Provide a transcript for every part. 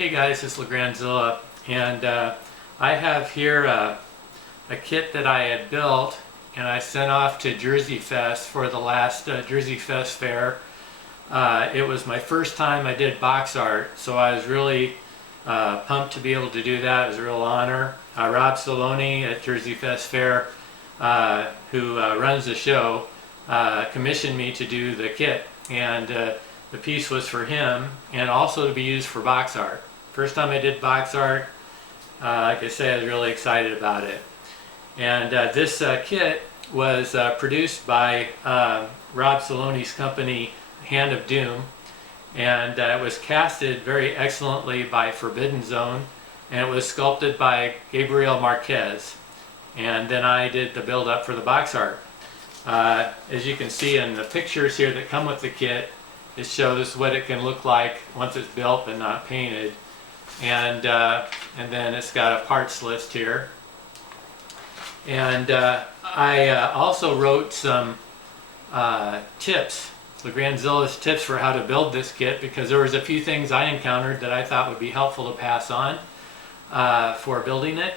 Hey guys, it's LeGrandzilla, and I have here a kit that I had built and I sent off to Jerseyfest for the last Jerseyfest fair. It was my first time I did box art, so I was really pumped to be able to do that. It was a real honor. Robb Salony at Jerseyfest Fair, who runs the show, commissioned me to do the kit, and the piece was for him and also to be used for box art. First time I did box art, like I say, I was really excited about it. And this kit was produced by Robb Salony's company, Hand of Doom, and it was casted very excellently by Forbidden Zone, and it was sculpted by Gabriel Marquez. And then I did the build up for the box art. As you can see in the pictures here that come with the kit, it shows what it can look like once it's built but not painted. And then it's got a parts list here. And I also wrote some tips, LeGrandzilla's tips for how to build this kit, because there was a few things I encountered that I thought would be helpful to pass on for building it.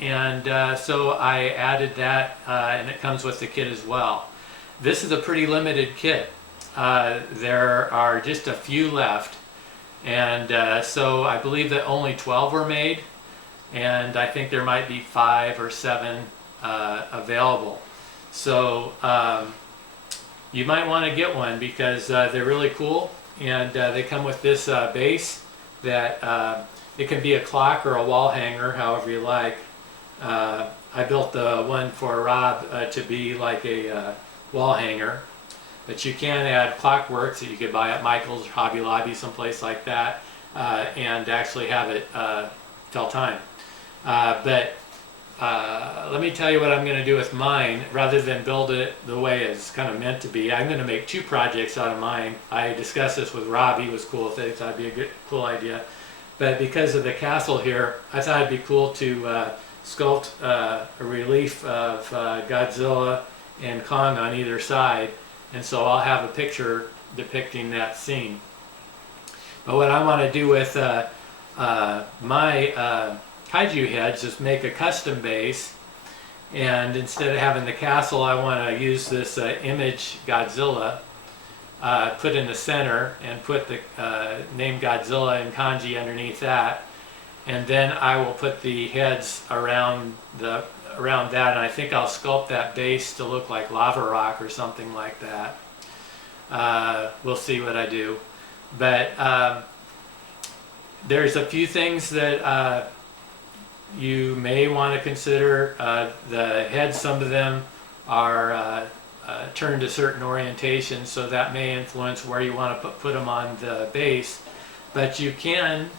And so I added that, and it comes with the kit as well. This is a pretty limited kit. There are just a few left, and so I believe that only 12 were made, and I think there might be 5 or 7 available. So you might want to get one because they're really cool, and they come with this base that it can be a clock or a wall hanger, however you like. I built the one for Rob to be like a wall hanger, but you can add clockworks that you could buy at Michael's or Hobby Lobby, someplace like that, and actually have it tell time. But let me tell you what I'm going to do with mine. Rather than build it the way it's kind of meant to be, I'm going to make 2 projects out of mine. I discussed this with Rob. He was cool with it. Thought it'd be a cool idea. But because of the castle here, I thought it'd be cool to sculpt a relief of Godzilla and Kong on either side. And so I'll have a picture depicting that scene. But what I want to do with my kaiju heads is make a custom base, and instead of having the castle, I want to use this image Godzilla, put in the center, and put the name Godzilla in kanji underneath that, and then I will put the heads around that, and I think I'll sculpt that base to look like lava rock or something like that. We'll see what I do, but there's a few things that you may want to consider. The heads, some of them are turned a certain orientation, so that may influence where you want to put them on the base, but you can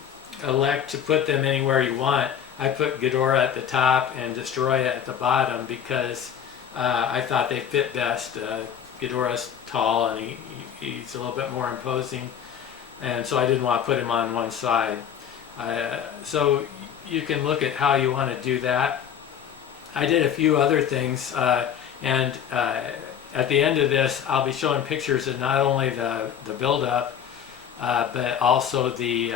elect to put them anywhere you want. I put Ghidorah at the top and Destroya at the bottom because I thought they fit best. Ghidorah's tall and he's a little bit more imposing, and so I didn't want to put him on one side. So you can look at how you want to do that. I did a few other things, and at the end of this I'll be showing pictures of not only the build-up, but also the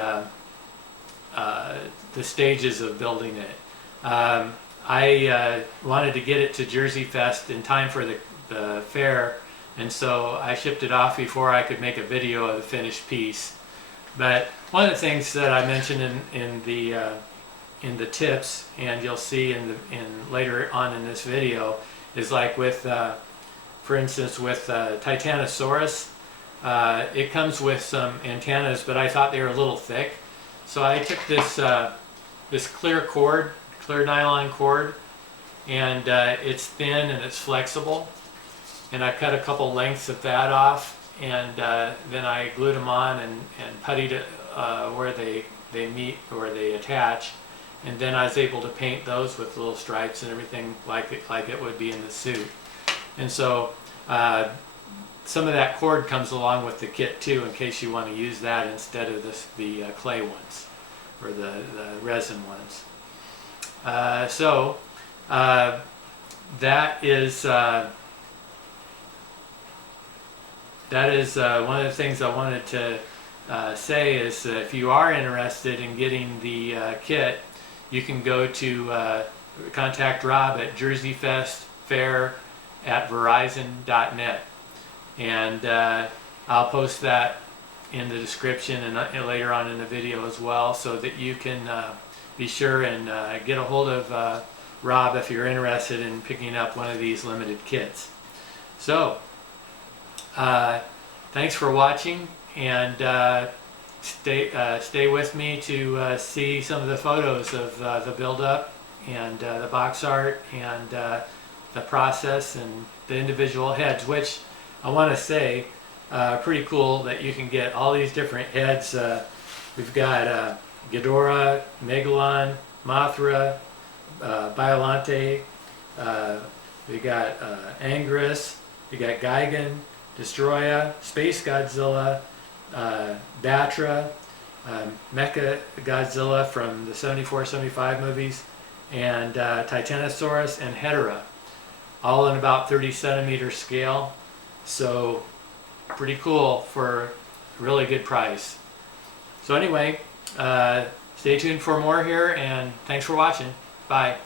stages of building it. I wanted to get it to Jerseyfest in time for the fair, and so I shipped it off before I could make a video of the finished piece. But one of the things that I mentioned in the tips, and you'll see in later on in this video, is like with, for instance, with Titanosaurus, it comes with some antennas, but I thought they were a little thick. So I took this clear nylon cord, and it's thin and it's flexible, and I cut a couple lengths of that off, and then I glued them on and puttied it where they meet or they attach, and then I was able to paint those with little stripes and everything like it would be in the suit. And so some of that cord comes along with the kit too, in case you want to use that instead of the clay ones or the resin ones. So that is one of the things I wanted to say is if you are interested in getting the kit, you can go to contact Rob at jerseyfestfair@verizon.net, and I'll post that in the description and later on in the video as well, so that you can be sure and get a hold of Rob if you're interested in picking up one of these limited kits. So thanks for watching, and stay with me to see some of the photos of the build-up and the box art and the process and the individual heads, which I want to say pretty cool that you can get all these different heads. We've got Ghidorah, Megalon, Mothra, Biollante, we got Anguirus, we got Gigan, Destroya, Space Godzilla, Batra, Mecha Godzilla from the 74-75 movies, and Titanosaurus and Hedorah, all in about 30 centimeter scale. So pretty cool for a really good price. So anyway, stay tuned for more here, and thanks for watching. Bye.